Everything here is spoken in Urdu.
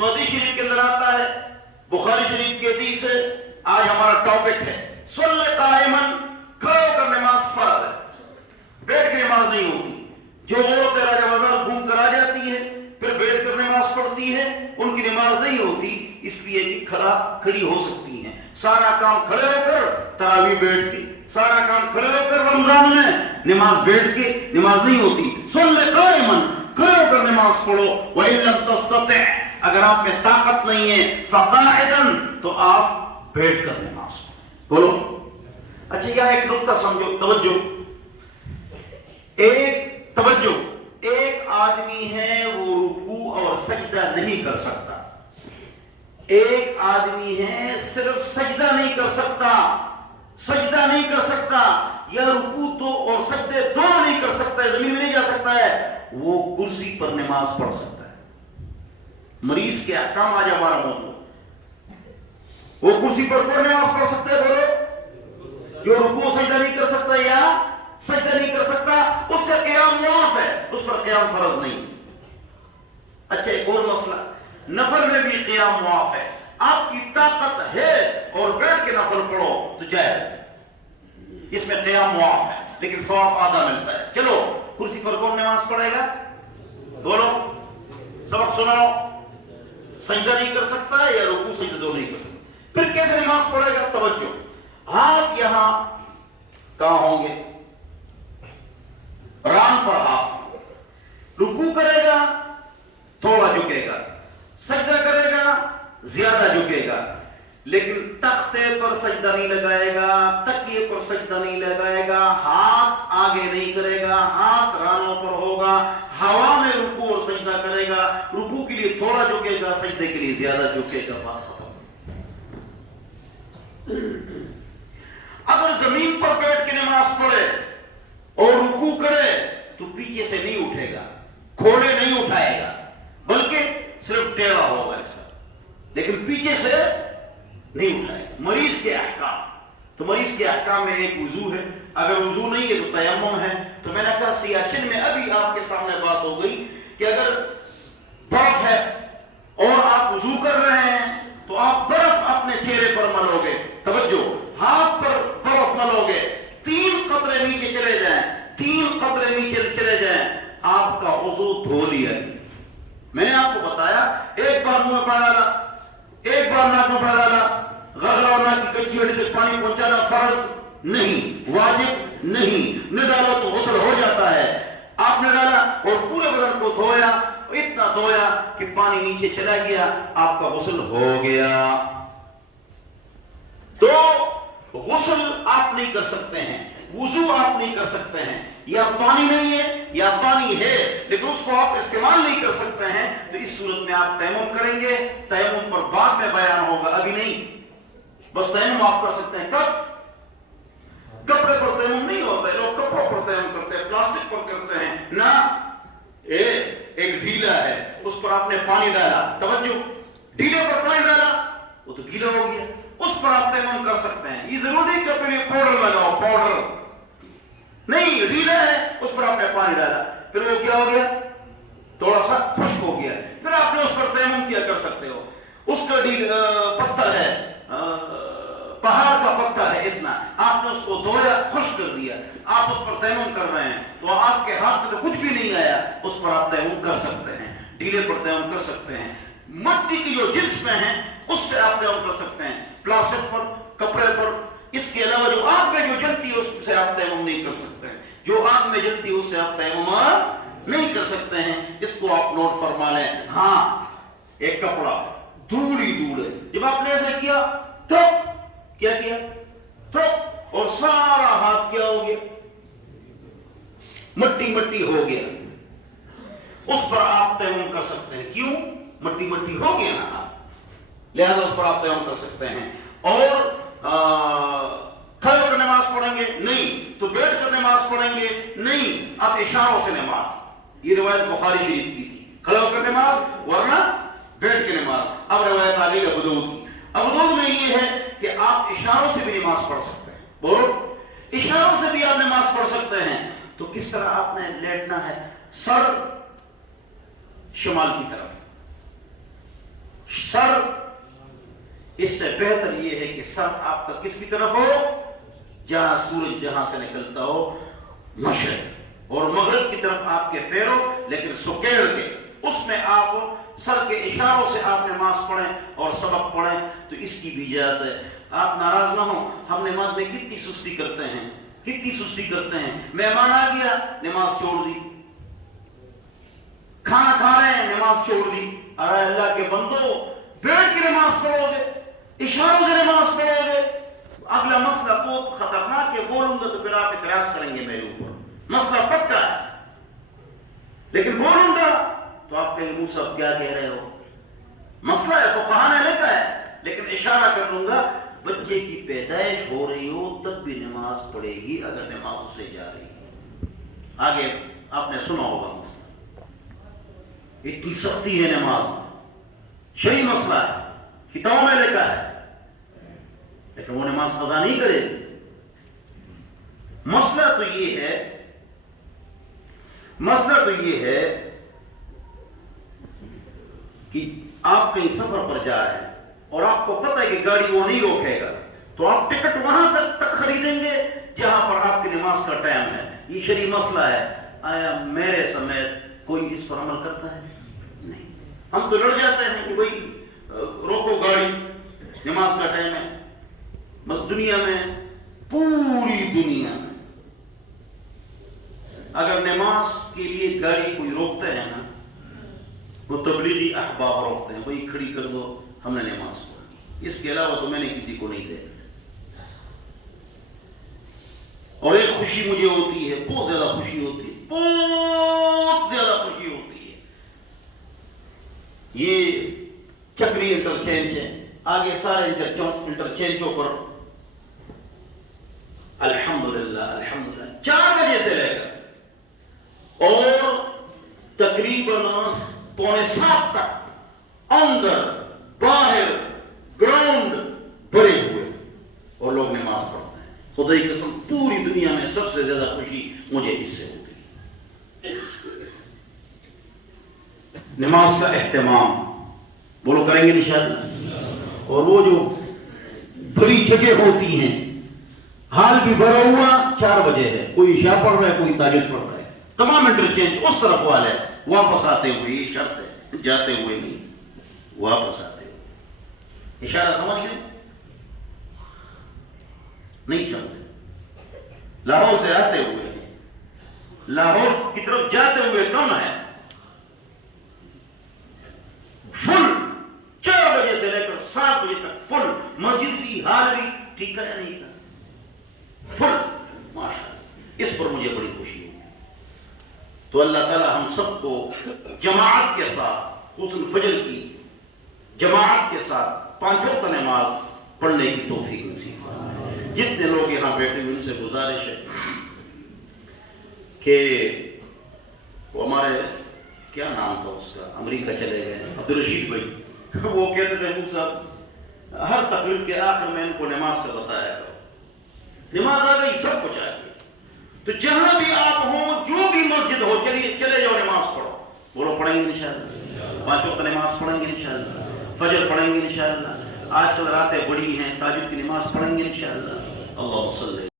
تو حدیث شریف کے اندر آتا ہے، بخاری شریف کی حدیث ہے، آج ہمارا ٹاپک ہے صلی قائمن، کھڑے ہو کر نماز فرض ہے، بیٹھ کے نماز نہیں ہوتی۔ جو عورتیں راجہ بازار گھوم کر آ جاتی ہیں پھر بیٹھ کر نماز پڑھتی ہے، ان کی نماز نہیں ہوتی، اس لیے کہ کھڑی ہو سکتی ہیں۔ سارا کام کھڑے ہو کر، تراویح بیٹھ کے، سارا کام کھڑے ہو کر رمضان میں، نماز بیٹھ کے نماز نہیں ہوتی۔ صلی قائمن، کھڑے ہو کر نماز پڑھو، وَإِن لَمْ تَسْتَطِعْ، اگر آپ میں طاقت نہیں ہے، فَقَاعِدًا، تو آپ بیٹھ کر نماز پڑھو۔ بولو اچھا، یہاں ایک نقطہ سمجھو، توجہ، ایک آدمی ہے وہ رکوع اور سجدہ نہیں کر سکتا، ایک آدمی ہے صرف سجدہ نہیں کر سکتا، سجدہ نہیں کر سکتا، یا رکوع تو اور سجدے دونوں نہیں کر سکتا ہے، زمین میں نہیں جا سکتا ہے، وہ کرسی پر نماز پڑھ سکتا ہے۔ مریض کے احکام آج ہمارا موضوع، وہ کرسی پر کون نماز پڑھ سکتا ہے؟ بولو، جو رکوع سجدہ نہیں کر سکتا یا سجدہ نہیں کر سکتا، اس سے قیام معاف ہے، اس پر قیام فرض نہیں۔ اچھا، ایک اور مسئلہ، نفل میں بھی قیام معاف ہے، آپ کی طاقت ہے اور بیٹھ کے نفل پڑھو تو جائز، اس میں قیام معاف ہے لیکن ثواب آدھا ملتا ہے۔ چلو، کرسی پر کون نماز پڑھے گا؟ بولو، سبق سناؤ۔ سجدہ نہیں کر سکتا یا رکوع سجدہ دو نہیں کر سکتا، پھر کیسے نماز پڑھے گا؟ توجہ، ہاتھ یہاں کہاں ہوں گے؟ ران پر ہاتھ، رکوع کرے گا تھوڑا جھکے گا، سجدہ کرے گا زیادہ جھکے گا، لیکن تختے پر سجدہ نہیں لگائے گا، تکیے پر سجدہ نہیں لگائے گا، ہاتھ آگے نہیں کرے گا، ہاتھ رانوں پر ہوگا، ہوا میں رکوع اور سجدہ کرے گا، رکوع کے لیے تھوڑا جھکے گا، سجدے کے لیے زیادہ جھکے گا، بات ختم۔ اگر زمین پر بیٹھ کے نماز پڑھے اور رکوع کرے تو پیچھے سے نہیں اٹھے گا، کھوڑے نہیں اٹھائے گا، بلکہ صرف ٹیڑھا ہوگا ایسا، لیکن پیچھے سے نہیں اٹھائے گا۔ مریض کے احکام، تو مریض کے احکام میں ایک وضو ہے، اگر وضو نہیں ہے تو تیمم ہے۔ تو میں نے کہا سیاچن میں ابھی آپ کے سامنے بات ہو گئی کہ اگر برف ہے اور آپ وضو کر رہے ہیں تو آپ برف اپنے چہرے پر ملو گے، توجہ، ہاتھ پر برف ملو گے، 3 قطرے نیچے چلے جائیں، 3 قطرے نیچے چلے جائیں، آپ کا وضو دھو لیا گیا۔ میں نے آپ کو بتایا، ایک بار منہ میں پانی ڈالا، ایک بار ناک میں پانی ڈالا، غرغرہ اور ناک کی کچی ہڈی تک پانی پہنچانا فرض نہیں، واجب نہیں، نہ ڈالو تو غسل ہو جاتا ہے۔ آپ نے ڈالا اور پورے بدن کو دھویا، اتنا دھویا کہ پانی نیچے چلا گیا، آپ کا غسل ہو گیا۔ تو غسل آپ نہیں کر سکتے ہیں، وضو آپ نہیں کر سکتے ہیں، یا پانی نہیں ہے یا پانی ہے لیکن اس کو آپ استعمال نہیں کر سکتے ہیں، تو اس صورت میں آپ تیمم کریں گے۔ تیمم پر بعد میں بیان ہوگا، ابھی نہیں، بس تیمم آپ کر سکتے ہیں۔ کب؟ کپڑے پر تیمم نہیں ہوتا ہے، لوگ کپڑوں پر تیمم کرتے ہیں، پلاسٹک پر کرتے ہیں، نہ، ایک ڈھیلا ہے اس پر آپ نے پانی ڈالا، توجہ، ڈھیلے پر پانی ڈالا وہ تو گیلا ہو گیا، اس پر آپ تیمم کر سکتے ہیں۔ یہ ضروری نہیں کہ اپنے لیے پاؤڈر لگاؤ، پاؤڈر نہیں، ڈھیلا ہے اس پر آپ نے پانی ڈالا، پھر وہ کیا ہو گیا؟ تھوڑا سا خشک ہو گیا، پھر آپ نے اس پر تیمم کیا کر سکتے ہو۔ اس کا پتھر ہے، پہاڑ کا پتھر ہے اتنا، آپ نے اس کو دھویا، خشک کر دیا، آپ اس پر تیمم کر رہے ہیں تو آپ کے ہاتھ میں تو کچھ بھی نہیں آیا، اس پر آپ تیمم کر سکتے ہیں، ڈھیلے پر تیمم کر سکتے ہیں۔ مٹی کی جو جنس میں ہیں اس سے آپ تیمم کر سکتے ہیں، پلاسٹک پر، کپڑے پر۔ اس کے علاوہ جو آگ میں جو جلتی ہے اس سے آپ تیمم نہیں کر سکتے ہیں، جو آگ میں جلتی ہے اس سے آپ تیمم نہیں کر سکتے ہیں، اس کو آپ نوٹ فرما لیں۔ ہاں، ایک کپڑا دھول ہی دھول ہے، جب آپ نے ایسا کیا تو کیا کیا تو، اور سارا ہاتھ کیا ہو گیا؟ مٹی مٹی ہو گیا، اس پر آپ تیمم کر سکتے ہیں۔ کیوں؟ مٹی مٹی ہو گیا نا، لہذا اس پر آپ تیمم کر سکتے ہیں۔ اور کھڑے ہو کر نماز پڑھیں گے؟ نہیں۔ تو بیٹھ کر نماز پڑھیں گے؟ نہیں۔ اب اشاروں سے نماز، یہ روایت بخاری شریف کی تھی، کھڑے ہو کر نماز ورنہ بیٹھ کے نماز۔ اب روایت آ گئی ابو داؤد کی۔ ابو داؤد میں یہ ہے کہ آپ اشاروں سے بھی نماز پڑھ سکتے ہیں، بولو، اشاروں سے بھی آپ نماز پڑھ سکتے ہیں۔ تو کس طرح آپ نے لیٹنا ہے؟ سر شمال کی طرف، سر اس سے بہتر یہ ہے کہ سر آپ کا کس کی طرف ہو؟ جہاں سورج جہاں سے نکلتا ہو مشرق، اور مغرب کی طرف آپ کے پیر ہو لیکن سکیڑ کے، اس میں آپ سر کے اشاروں سے آپ نماز پڑھیں اور سبق پڑھیں تو اس کی بھی اجازت ہے۔ آپ ناراض نہ ہوں، ہم نماز میں کتنی سستی کرتے ہیں، کتنی سستی کرتے ہیں۔ مہمان آ گیا نماز چھوڑ دی، کھانا کھا رہے ہیں نماز چھوڑ دی۔ ارے اللہ کے بندو، بیٹھ کے نماز پڑھو گے، اشاروں سے نماز پڑھو گے۔ اگلا مسئلہ بہت خطرناک ہے، بولوں گا تو پھر آپ اعتراض کریں گے میرے اوپر، مسئلہ پکا ہے، لیکن بولوں گا تو آپ کہیں منہ صاحب کیا کہہ رہے ہو؟ مسئلہ ہے تو کہانے لگا ہے، لیکن اشارہ کر دوں گا، بچے کی پیدائش ہو رہی ہو تب بھی نماز پڑھے گی اگر نماز اسے جا رہی ہے۔ آگے آپ نے سنا ہوگا مسئلہ، اتنی سختی ہے نماز، شرعی مسئلہ ہے، کتابوں میں لکھا ہے، لیکن وہ نماز قضا نہیں کرے۔ مسئلہ تو یہ ہے کہ آپ کہیں سفر پر جا رہے ہیں اور آپ کو پتہ ہے کہ گاڑی وہ نہیں روکے گا، تو آپ ٹکٹ وہاں سے تک خریدیں گے جہاں پر آپ کی نماز کا ٹائم ہے۔ یہ شرعی مسئلہ ہے۔ آیا میرے سمیت کوئی اس پر عمل کرتا ہے؟ نہیں۔ ہم تو لڑ جاتے ہیں کہ بھائی روکو گاڑی، نماز کا ٹائم ہے۔ بس دنیا میں، پوری دنیا میں اگر نماز کے لیے گاڑی کوئی روکتے ہیں نا، وہ تبلیغی احباب روکتے ہیں، بھائی کھڑی کر دو، ہم نے نماز پڑھی۔ اس کے علاوہ تو میں نے کسی کو نہیں دیکھا۔ اور ایک خوشی مجھے ہوتی ہے، بہت زیادہ خوشی ہوتی ہے، بہت زیادہ خوشی ہوتی ہے۔ یہ چکری انٹرچینج ہے، آگے سارے انٹرچینجوں پر الحمدللہ الحمدللہ 4 بجے سے لے کر اور تقریباً 6:45 تک اندر باہر گراؤنڈ بھرے ہوئے اور لوگ نماز پڑھتے ہیں۔ خدا کی قسم پوری دنیا میں سب سے زیادہ خوشی مجھے اس سے ہوتی ہے۔ نماز کا اہتمام وہ لوگ کریں گے انشاءاللہ، اور وہ جو بڑی جگہ ہوتی ہیں، حال بھی بھرا ہوا 4 بجے ہے، کوئی عشاء پڑھ رہا ہے، کوئی تہجد پڑھ رہا ہے، تمام انٹرچینج اس طرف والے واپس آتے ہوئے، یہ شرط ہے، جاتے ہوئے نہیں، واپس آتے ہوئے۔ اشارہ سمجھ گئے؟ نہیں سمجھے؟ لاہور سے آتے ہوئے، لاہور کی طرف جاتے ہوئے کم ہے، فل 4 بجے سے لے کر 7 بجے تک فل، مسجد بھی حال بھی ٹھیک ہے یا نہیں تھا؟ فل، ماشاءاللہ۔ اس پر مجھے بڑی خوشی ہوئی۔ تو اللہ تعالی ہم سب کو جماعت کے ساتھ، خصوصاً فجر کی جماعت کے ساتھ 5 وقت نماز پڑھنے کی توفیق نصیب فرمائے۔ جتنے لوگ یہاں بیٹھے ہوئے ان سے گزارش ہے کہ وہ ہمارے کیا نام تھا اس کا، امریکہ چلے گئے عبدالرشید بھائی، وہ کہتے تھے ابو صاحب ہر تقریر کے آخر میں ان کو نماز کا بتایا کرو۔ نماز آ گئی، سب کچھ آ گئی، تو جہاں بھی آپ ہوں، جو بھی مسجد ہو، چلے جاؤ نماز پڑھو۔ وہ لوگ پڑھیں گے انشاءاللہ، 5 وقت نماز پڑھیں گے انشاءاللہ، فجر پڑھیں گے انشاءاللہ، آج کل راتیں بڑی ہیں، تہجد کی نماز پڑھیں گے انشاءاللہ۔ اللہم صلی